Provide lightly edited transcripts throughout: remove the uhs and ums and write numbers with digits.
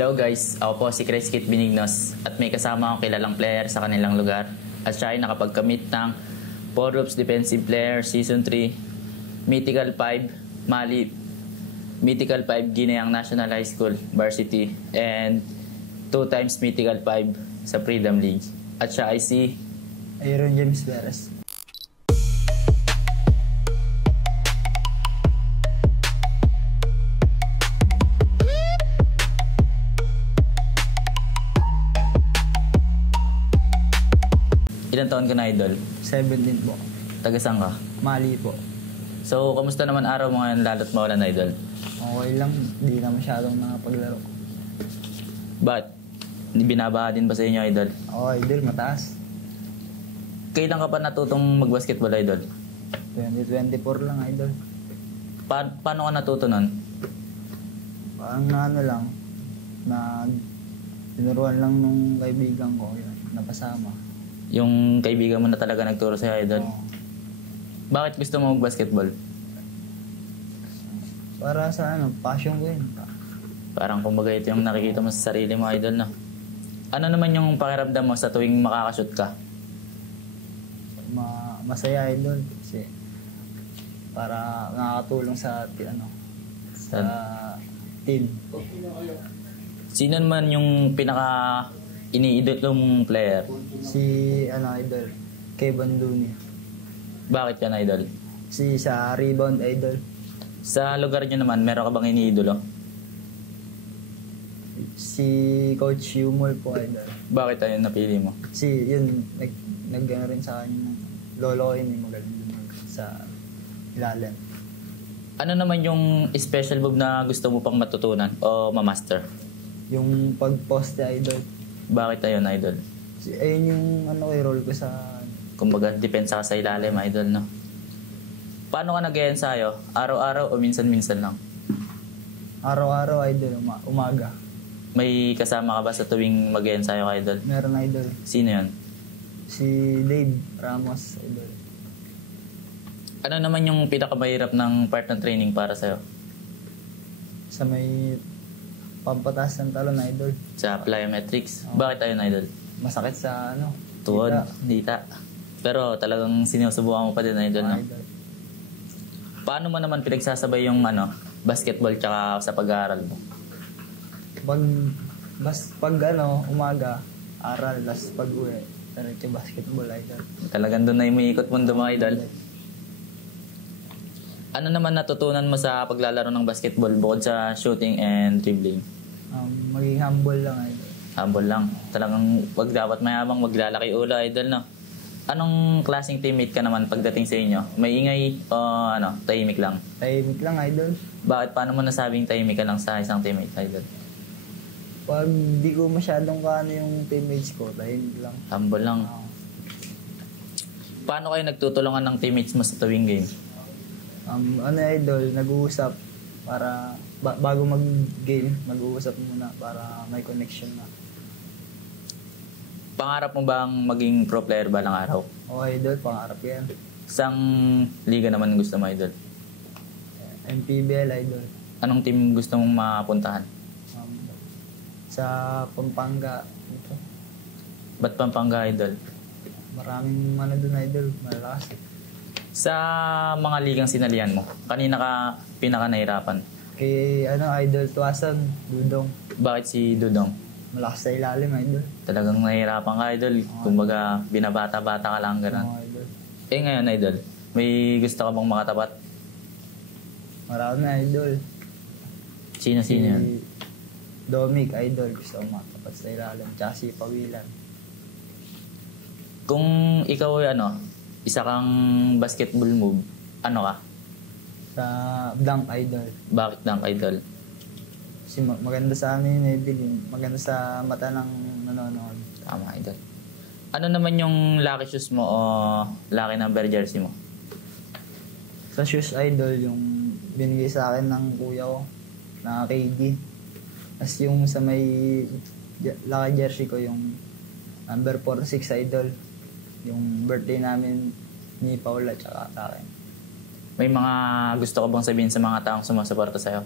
Hello guys, ako po si Chris Kit Benignos at may kasama akong kilalang player sa kanilang lugar at siya ay nakapag-commit ng Forbes Defensive Player Season 3, Mythical 5, Mali, Mythical 5 Gineang National High School, Varsity, and 2 times Mythical 5 sa Freedom League. At siya ay si Aaron James Perez. Ilang taon ka na, idol? 17 po. Taga saan ka? Mali po. So, kamusta naman araw mo ngayon lalo't mawalan, idol? Okay lang. Di na masyadong nakapaglaro. Bakit? Binabaha din ba sa inyo, idol? Okay, idol. Mataas. Kailan ka pa natutong mag-basketball, idol? 2024 lang, idol. Paano ka natuto nun? Parang ano lang. Tinuruan lang nung kaibigan ko. Yun, napasama. Yung kaibigan mo na talaga nagturo sa'yo, idol? Oo. Bakit gusto mo mag-basketball? Para sa passion ko yun. Parang kumbaga ito yung nakikita mo sa sarili mo, idol, no? Ano naman yung pakiramdam mo sa tuwing makakashoot ka? Masaya, idol. Kasi para nakakatulong sa team. Sino naman yung pinaka iniidol mong player? Si idol, Kevin Looney. Bakit yan, idol? Sa rebound, idol. Sa lugar nyo naman, meron ka bang iniidolo? Si Coach Yumol po, idol. Bakit ayun napili mo? Yun, nag-ano rin sa akin ng lolo ko yun, magaling sa ilalim. Ano naman yung special move na gusto mo pang matutunan o ma-master? Yung pag-poste, idol. Bakit ayun, idol? Ayun yung role ko sa... Kumbaga, depensa ka sa ilalim, idol, no? Paano ka nag-e-ensayo? Araw-araw o minsan-minsan lang? Araw-araw, idol. Umaga. May kasama ka ba sa tuwing mag-e-ensayo ka, idol? Meron, idol. Sino yun? Si Dave Ramos, idol. Ano naman yung pinakamahirap ng part ng training para sa'yo? Sa may pampataas ng talon, idol. Sa plyometrics? Bakit ayun, idol? Masakit sa Tuhod, dita. Pero talagang sinusubukan mo pa din, idol, no? Idol. Paano mo naman pinagsasabay yung basketball tsaka sa pag-aaral mo? Pag umaga, aral, tas pag-uwi, diretso basketball, idol. Talagang doon na yung umiikot mundo mo, idol. Ano naman natutunan mo sa paglalaro ng basketball bukod sa shooting and dribbling? Maging humble lang, idol. Humble lang. Talagang wag dapat mayabang, wag lalaki ulo, idol, no? Anong klaseng teammate ka naman pagdating sa inyo? May ingay o tahimik lang? Tahimik lang, idol. Bakit? Paano mo nasabing tahimik ka lang sa isang teammate, idol? Pag di ko masyadong yung teammates ko, tahimik lang. Humble lang. Paano kayo nagtutulungan ng teammates mo sa tuwing game? Idol, nag-uusap para bago mag-game, mag-uusap muna para may connection na. Pangarap mo bang maging pro player balang araw? Oo, idol, pangarap yan. Isang liga naman gusto mo, idol? MPBL, idol. Anong team gusto mong mapuntahan? Sa Pampanga, ito. Ba't Pampanga, idol? Maraming doon, idol, malakas. Sa mga ligang sinalihan mo, kanina ka pinaka nahirapan? Kay idol, Tuasan, Dudong. Bakit si Dudong? Malakas sa ilalim, idol. Talagang nahihirapan ka, idol. Kumbaga, binabata-bata ka lang, gano'n. Oo, idol. Ngayon, idol, may gusto ka bang makatapat? Marami, idol. Sino yan? Dominic, idol. Gusto ko makatapat sa ilalim. Tsaka si Pawilan. Kung ikaw ay isa kang basketball move, ano ka? Sa dunk, idol. Bakit dunk, idol? Kasi maganda sa amin yung maganda sa mata ng nanonood. Tama, idol. Ano naman yung lucky shoes mo o lucky number jersey mo? Sa shoes, idol, yung binigay sa akin ng kuya ko na KD. Tapos yung sa may lucky jersey ko, yung number 46, idol. Yung birthday namin ni Paula tsaka sa akin. May mga gusto ko bang sabihin sa mga taong sumusuporta sa'yo?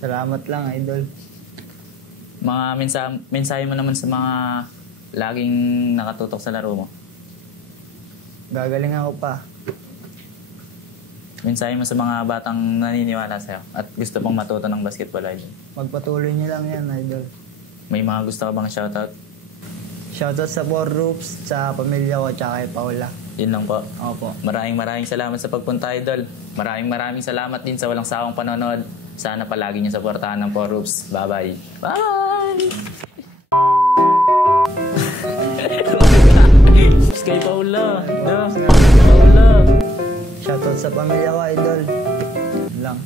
Salamat lang, idol. Mga mensahe mo naman sa mga laging nakatutok sa laro mo. Gagaling ako pa. Mensahe mo sa mga batang naniniwala sa'yo at gusto pong matuto ng basketball, idol. Magpatuloy niyo lang yan, idol. May mga gusto ka bang shoutout? Shoutout sa Four Roofs, sa pamilya ko, tsaka kay Paula. Yun lang po. Opo. Maraming salamat sa pagpunta, idol. Maraming salamat din sa walang sawang panonood. Sana palagi niyo supportahan ng Four Roofs. Bye-bye. Bye! Kay Paula. Paula. Shoutout sa pamilya ko, idol. Yun lang.